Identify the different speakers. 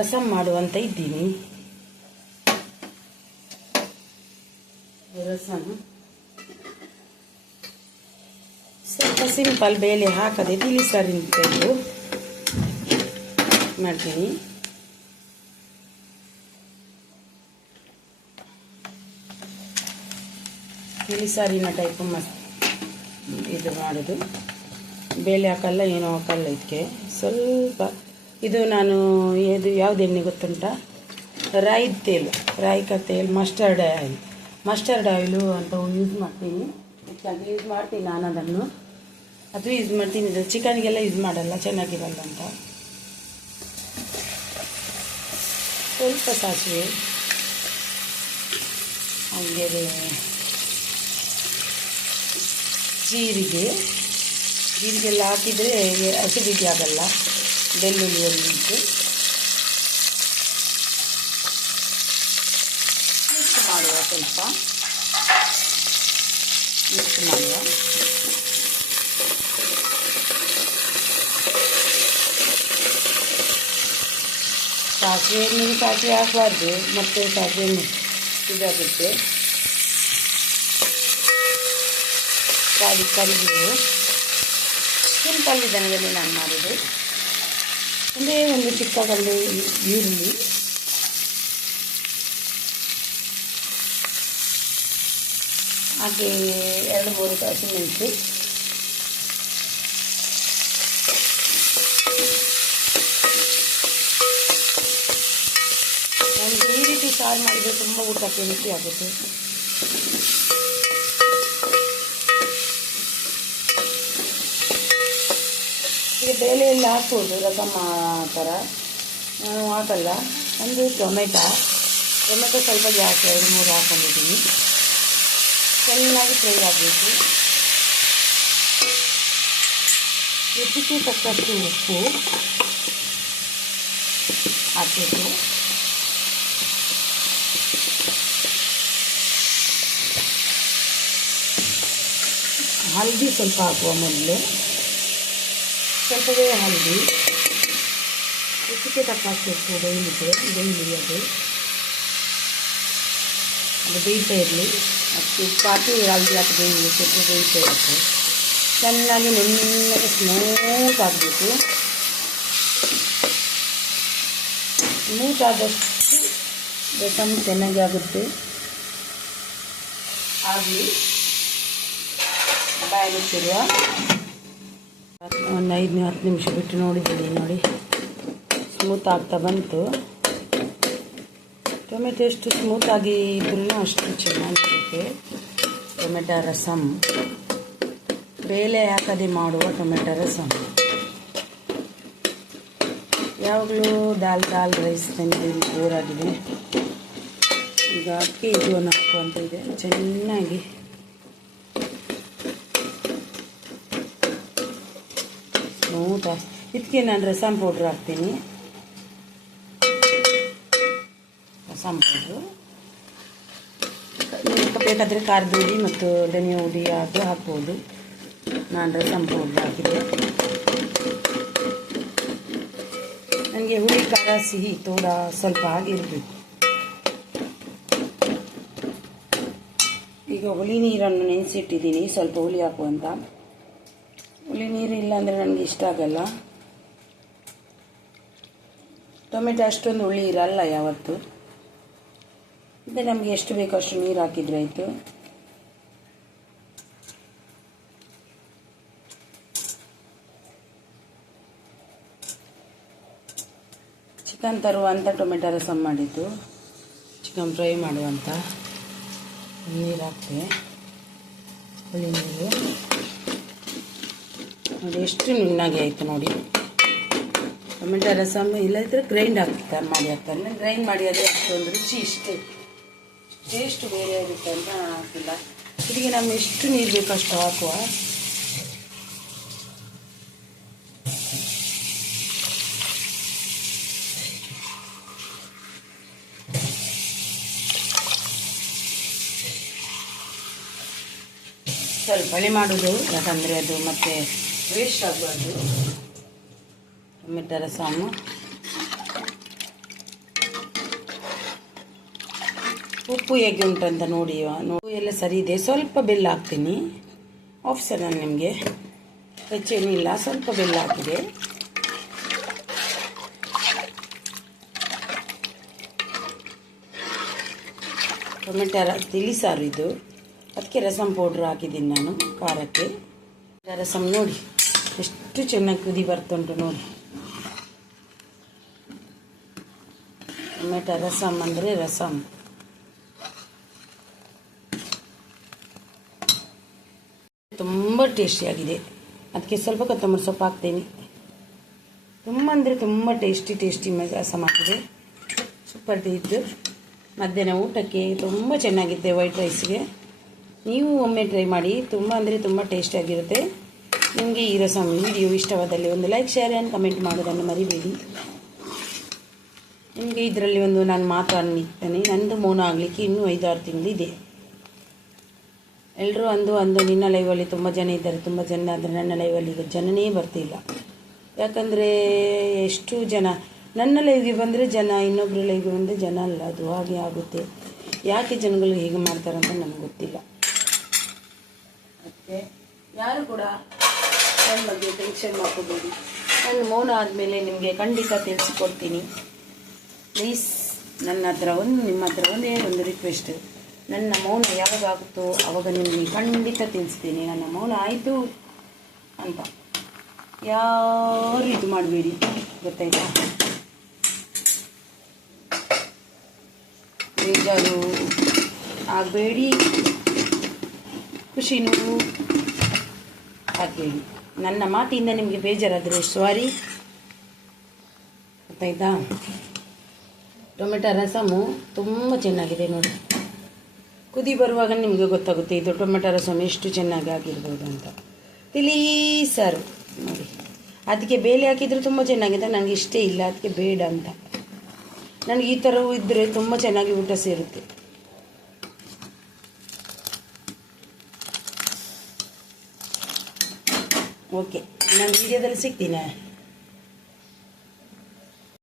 Speaker 1: ರಸಂ ಮಾಡುವಂತ ಇದ್ದೀನಿ. ರಸಂ ಸ್ವಲ್ಪ ಸಿಂಪಲ್ ಬೇಳೆ ಹಾಕದೆ ತಿಳಿ ಸಾರಿನ ಮಾಡ್ತೀನಿ. ತಿಳಿಸಾರಿನ ಟೈಪ್ ಮಸ್ ಇದು ಮಾಡೋದು. ಬೇಳೆ ಹಾಕಲ್ಲ, ಏನೋ ಹಾಕಲ್ಲ ಇದಕ್ಕೆ. ಸ್ವಲ್ಪ ಇದು ನಾನು ಇದು ಯಾವ್ದು ಎಣ್ಣೆ ಗೊತ್ತುಂಟ? ರಾಯಿ ತೇಲು ರಾಯಿಕ ತೇಲ್ ಮಸ್ಟರ್ಡ್ ಆಯಿಲ್ ಮಸ್ಟರ್ಡ್ ಆಯಿಲು ಅಂತ ಯೂಸ್ ಮಾಡ್ತೀನಿ. ಹೆಚ್ಚಾಗಿ ಯೂಸ್ ಮಾಡ್ತೀನಿ ನಾನು ಅದನ್ನು. ಅದು ಯೂಸ್ ಮಾಡ್ತೀನಿ. ಇದು ಚಿಕನ್ಗೆಲ್ಲ ಯೂಸ್ ಮಾಡಲ್ಲ ಚೆನ್ನಾಗಿರಲ್ಲ ಅಂತ. ಸ್ವಲ್ಪ ಸಾಸಿವೆ. ಹಾಗೆ ಜೀರಿಗೆ. ಜೀರಿಗೆಲ್ಲ ಹಾಕಿದರೆ ಅಸಿಡಿಟಿ ಆಗಲ್ಲ. ಬೆಳ್ಳುಳ್ಳಿ ಒಂದು ಇಂಚು ಮಿಕ್ಸ್ ಮಾಡುವ ಸ್ವಲ್ಪ ಮಿಕ್ಸ್ ಮಾಡುವ ಸಾಸಿವೆ ನೀವು ಸಾಸಿವೆ ಹಾಕಬಾರ್ದು ಮತ್ತೆ ಸಾಸಿವೆ ಇದಾಗುತ್ತೆ ಕಾಡಿ ಕರಿಬೇವು ಸಿಂಪಲ್ ವಿಧಾನದಲ್ಲಿ ನಾನು ಮಾಡಿದೆ ಒಂದೇ ಒಂದು ಚಿಕ್ಕ ಕಲ್ಲು ಈರುಳ್ಳಿ ಹಾಗೆ ಎರಡು ಮೂರು ಹಸಿಮೆಣಸು ನನಗೆ ಈ ರೀತಿ ಸಾರು ಮಾಡಿದರೆ ತುಂಬ ಊಟಕ್ಕೆ ರುಚಿ ಆಗುತ್ತೆ ಈಗ ಬೇಳೆ ಎಲ್ಲ ಹಾಕ್ಬೋದು ರಸಮ್ಮ ಥರ ಹಾಕಲ್ಲ. ಒಂದು ಟೊಮೆಟೊ. ಟೊಮೆಟೊ ಸ್ವಲ್ಪ ಜಾಸ್ತಿ, ಎರಡು ಮೂರು ಹಾಕೊಂಡಿದ್ದೀನಿ ಚೆನ್ನಾಗಿ ಫ್ರೈ ಆಗಬೇಕು. ರುಚಿಗೆ ತಕ್ಕಷ್ಟು ಉಪ್ಪು ಹಾಕಬೇಕು. ಹಲ್ದಿ ಸ್ವಲ್ಪ ಹಾಕುವ ಮೊದಲು. ಸ್ವಲ್ಪವೇ ಹಲ್ದಿ ರುಚಿಗೆ ತಕ್ಕಷ್ಟು ಉಪ್ಪು ಬೇಯಲಿದೆ ಬೇಯಲಿ ಅದು ಅದು ಬೇಯ್ತಾ ಇರಲಿ ಮತ್ತು ಉಪ್ಪು ಹಾಕಿ ಹಲ್ದಿ ಹಾಕಿ ಬೇಯಲಿ ಸ್ವಲ್ಪ ಬೇಯ್ತಾ ಇರುತ್ತೆ ಚೆನ್ನಾಗಿ ನುಣ್ಣಗೆ ಸ್ಮೂತ್ ಆಗಬೇಕು ಸ್ಮೂತ್ ಆದಷ್ಟು ರಸಮ್ ಚೆನ್ನಾಗಿ ಆಗುತ್ತೆ ಆಗಲಿ ಬಾಯಿ ಮುಚ್ಚಿರುವ ಒಂದು ಐದು ಹತ್ತು ನಿಮಿಷ ಬಿಟ್ಟು ನೋಡಿದ್ದೀನಿ, ನೋಡಿ. ಸ್ಮೂತ್ ಆಗ್ತಾ ಬಂತು. ಟೊಮೆಟೊ ಎಷ್ಟು ಸ್ಮೂತಾಗಿ ಇದ್ರೂ ಅಷ್ಟು ಚೆನ್ನಾಗಿರುತ್ತೆ. ಟೊಮೆಟೊ ರಸಮ್ ಬೇಳೆ ಹಾಕದೆ ಮಾಡುವ ಟೊಮೆಟೊ ರಸಮ್ ಯಾವಾಗಲೂ ದಾಲ್ ದಾಲ್ ರೈಸ್ ತಂದು ಬೋರಾಗಿದೆ ಈಗ ಅಕ್ಕಿ ಇದು ಹಾಕುವಂತ ಇದೆ. ಚೆನ್ನಾಗಿ ಸ್ಮೂತ ಇದಕ್ಕೆ ನಾನು ರಸಮ್ ಪೌಡ್ರ್ ಹಾಕ್ತೀನಿ. ರಸಮ್ ಪೌಡ್ರು ಬೇಕಾದರೆ ಖಾರದ ಹುಡಿ ಮತ್ತು ಧನಿಯ ಹುಡಿ ಅದು ಹಾಕ್ಬೋದು. ನಾನು ರಸಮ್ ಪೌಡ್ರ್ ಹಾಕಿದೆ. ನನಗೆ ಹುಳಿ ಖಾರ, ಸಿಹಿ, ತೋಡ ಸ್ವಲ್ಪ ಆಗಿರಬೇಕು ಈಗ ಹುಳಿ ನೀರನ್ನು ನೆನೆಸಿಟ್ಟಿದ್ದೀನಿ. ಸ್ವಲ್ಪ ಹುಳಿ ಹಾಕುವಂತ. ಹುಳಿ ನೀರು ಇಲ್ಲ ಅಂದರೆ ನನಗೆ ಇಷ್ಟ ಆಗಲ್ಲ. ಟೊಮೆಟೊ ಅಷ್ಟೊಂದು ಹುಳಿ ಇರಲ್ಲ ಯಾವತ್ತು. ಮತ್ತು ನಮಗೆ ಎಷ್ಟು ಬೇಕೋ ಅಷ್ಟು ನೀರು ಹಾಕಿದ್ರೆ ಆಯಿತು. ಚಿಕನ್ ತರುವಂಥ ಟೊಮೆಟೊ ರಸಂ ಮಾಡಿದ್ದು. ಚಿಕನ್ ಫ್ರೈ ಮಾಡುವಂಥ ನೀರು ಹಾಕ್ತೆ. ಹುಳಿ ನೀರು. ನೋಡಿ ಎಷ್ಟು ನುಣ್ಣಗೆ ಆಯಿತು ನೋಡಿ. ಟೊಮೆಟೊ ರಸಮ್ ಇಲ್ಲದಿದ್ದರೆ ಗ್ರೈಂಡ್ ಆಗ್ತಾ ಮಾಡಿ ಹಾಕ್ತಾರೆ ಗ್ರೈಂಡ್ ಮಾಡಿ ಅದೇ ಅಷ್ಟೊಂದು ರುಚಿ ಇಷ್ಟೇ. ಟೇಸ್ಟ್ ಬೇರೆ ಆಗುತ್ತೆ ಅಂತ ಹಾಕಿಲ್ಲ ಇದಕ್ಕೆ ನಮ್ಗೆ ಎಷ್ಟು ನೀರು ಬೇಕು ಅಷ್ಟು ಹಾಕುವ. ಸ್ವಲ್ಪ ಬಳಿ ಮಾಡೋದು ಯಾಕಂದರೆ ಅದು ಮತ್ತೆ ವೇಸ್ಟ್ ಆಗಬಾರ್ದು. ಟೊಮೆಟೊ ರಸಮು ಉಪ್ಪು ಹೇಗೆ ಉಂಟಂತ ನೋಡಿ ನೋಡಿ, ಎಲ್ಲ ಸರಿ ಇದೆ. ಸ್ವಲ್ಪ ಬೆಲ್ಲ ಹಾಕ್ತೀನಿ. ಆಫ್ಸರ್ ನಾನು ನಿಮಗೆ. ಹೆಚ್ಚೇನಿಲ್ಲ ಸ್ವಲ್ಪ ಬೆಲ್ಲ ಹಾಕಿದೆ. ಟೊಮೆಟೊ ತಿಳಿ ಸಾರು ಇದು. ಅದಕ್ಕೆ ರಸಂ ಪೌಡ್ರ್ ಹಾಕಿದ್ದೀನಿ ನಾನು, ಖಾರಕ್ಕೆ. ರಸಂ ನೋಡಿ. ಎಷ್ಟು ಚೆನ್ನಾಗಿ ಕುದಿ ಬರ್ತುಂಟು ನೋಡಿ. ಟೊಮೆಟೊ ರಸಮ್ ಅಂದರೆ ರಸಮ್ ತುಂಬ ಟೇಸ್ಟಿಯಾಗಿದೆ ಅದಕ್ಕೆ ಸ್ವಲ್ಪ ಕೊತ್ತಂಬರಿ ಸೊಪ್ಪು ಹಾಕ್ತೀನಿ. ತುಂಬ ಅಂದರೆ ತುಂಬ ಟೇಸ್ಟಿ ಟೇಸ್ಟಿ ರಸ ಆಗಿದೆ. ಸೂಪರ್ ಇದ್ದು ಮಧ್ಯಾಹ್ನ ಊಟಕ್ಕೆ ತುಂಬ ಚೆನ್ನಾಗಿದೆ ವೈಟ್ ರೈಸ್ಗೆ ನೀವು ಒಮ್ಮೆ ಟ್ರೈ ಮಾಡಿ, ತುಂಬ ಅಂದರೆ ತುಂಬ ಟೇಸ್ಟಿಯಾಗಿರುತ್ತೆ ನಿಮಗೆ ಈ ರಸಂ ವಿಡಿಯೋ ಇಷ್ಟವಾದಲ್ಲಿ ಒಂದು ಲೈಕ್ ಶೇರ್ ಆ್ಯಂಡ್ ಕಮೆಂಟ್ ಮಾಡೋದನ್ನು ಮರಿಬೇಡಿ. ನಿಮಗೆ ಇದರಲ್ಲಿ ಒಂದು ನಾನು ಮಾತಾಡ್ತಾನೆ ನಂದು ಮೌನ ಆಗಲಿಕ್ಕೆ ಇನ್ನೂ ಐದಾರು ಇದೆ. ಎಲ್ಲರೂ ಅಂದು ಅಂದು ನಿನ್ನ ಲೈವಲ್ಲಿ ತುಂಬ ಜನ ಇದ್ದಾರೆ. ತುಂಬ ಜನ ಆದರೆ ನನ್ನ ಲೈವಲ್ಲಿ ಈಗ ಜನನೇ ಬರ್ತಿಲ್ಲ. ಯಾಕಂದರೆ ಎಷ್ಟು ಜನ, ನನ್ನ ಲೈವ್ಗೆ ಬಂದರೆ ಜನ ಇನ್ನೊಬ್ಬರ ಲೈವ್ಗೆ ಬಂದರೆ ಜನ ಅಲ್ಲ. ಅದು ಹಾಗೆ ಆಗುತ್ತೆ. ಯಾಕೆ ಜನಗಳು ಹೇಗೆ ಮಾಡ್ತಾರಂತ ನನಗೆ ಗೊತ್ತಿಲ್ಲ. ಮತ್ತು ಯಾರು ಕೂಡ ನನ್ನ ಬಗ್ಗೆ ಟೆನ್ಷನ್ ಮಾಡ್ಕೋಬೇಡಿ. ನನ್ನ ಮೌನ ಆದಮೇಲೆ ನಿಮಗೆ ಖಂಡಿತ ತಿಳಿಸಿಕೊಡ್ತೀನಿ. ಪ್ಲೀಸ್ ನನ್ನ ಹತ್ರ ಒಂದು, ನಿಮ್ಮ ಹತ್ರ ಒಂದೇ ಒಂದು ರಿಕ್ವೆಸ್ಟ್ ನನ್ನ ಮೌನ ಯಾವಾಗ ಆಗುತ್ತೋ ಆವಾಗ ನಿಮಗೆ ಖಂಡಿತ ತಿಳಿಸ್ತೀನಿ. ನನ್ನ ಮೌನ ಆಯಿತು ಅಂತ. ಯಾರು ಇದು ಮಾಡಬೇಡಿ? ಗೊತ್ತಾಯ್ತಾ? ಬೇಜಾರು ಆಗಬೇಡಿ. ಖುಷಿನೂ ಆಗಬೇಡಿ. ನನ್ನ ಮಾತಿಂದ ನಿಮಗೆ ಬೇಜಾರಾದರೆ ಸಾರಿ ಗೊತ್ತಾಯ್ತಾ? ಟೊಮೆಟೊ ರಸಮು ತುಂಬ ಚೆನ್ನಾಗಿದೆ ನೋಡಿ. ಕುದಿ ಬರುವಾಗ ನಿಮಗೆ ಗೊತ್ತಾಗುತ್ತೆ ಇದು ಟೊಮೆಟೊ ರಸಮ್ ಎಷ್ಟು ಚೆನ್ನಾಗಿ ಆಗಿರ್ಬೋದು ಅಂತ. ತಿಳಿ ಸಾರು, ನೋಡಿ. ಅದಕ್ಕೆ ಬೇಳೆ ಹಾಕಿದರೆ ತುಂಬ ಚೆನ್ನಾಗಿದೆ ನನಗೆ ಇಷ್ಟೇ ಇಲ್ಲ, ಅದಕ್ಕೆ ಬೇಡ ಅಂತ. ನನಗೆ ಈ ಥರವೂ ಇದ್ದರೆ ತುಂಬ ಚೆನ್ನಾಗಿ ಊಟ ಸೇರುತ್ತೆ. ಓಕೆ ನಾನು ವಿಡಿಯೋದಲ್ಲಿ ಸಿಗ್ತೀನಿ